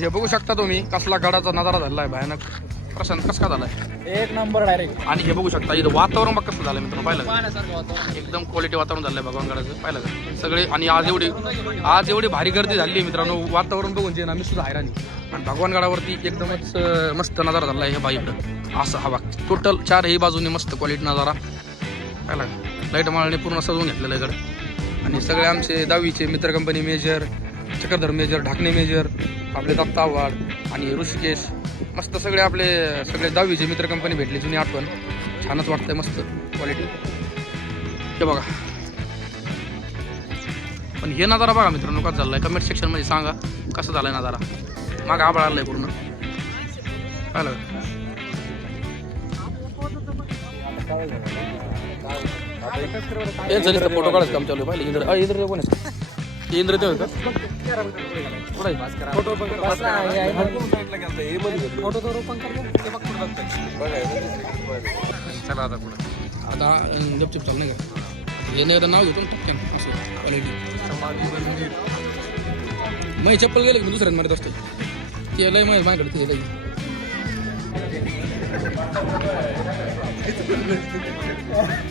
हे बघू शकता तुम्ही कसला गडाचा नजारा झालाय भयानक. प्रशांत कस का झालाय? एक नंबर डायरेक्ट आणि हे बघू शकता इथं वातावरण बघ कसं झालं मित्रांनो पाहिलं का? एकदम क्वालिटी वातावरण झालंय भगवानगडाचं पाहिलं का? सगळे आणि आज एवढी आज एवढी भारी गर्दी झाली आहे मित्रांनो वातावरण बघून जे ना मी सुद्धा हैराणी आणि भगवानगडावरती एकदमच अं, मस्त नजारा झाला आहे हे बा इकडं. असं हा बघ टोटल चारही बाजूने मस्त क्वालिटी नजारा. पाहिला का? लाइट माळने पूर्ण सजवून घेतलेलं आहे इकडं. आणि सगळे आमचे दहावीचे मित्र company major Chakradhar major Dhakane major आपले दत्ता आव्हाड आणि ऋषिकेश मस्त सगळे आपले सगळे दहावीचे मित्र कंपनी भेटली जुनी आठवण. छानच वाटतंय मस्त क्वालिटी हे बघा. पण हे नजारा बघा मित्रांनो कसं आहे कमेंट सेक्शनमध्ये सांगा कसं झालं आहे नजारा? माग आबळ आहे पूर्ण. आलं का? हे फोटो काढायचं काम चालू आहे. पाहिलं इंद्र इंद्र कोण आहे? हे इंद्र देव आहे? का कुठं? फोटो तो ते बघतोय. चला आता पुढं. आता गपचिप चालू नाही का हे नाही आता नाव घेतो टक्क्यान असं क्वालिटी मग चप्पल गेलं की मी दुसऱ्यात मारत असतो? ते लय मग माझ्याकडे ते लय.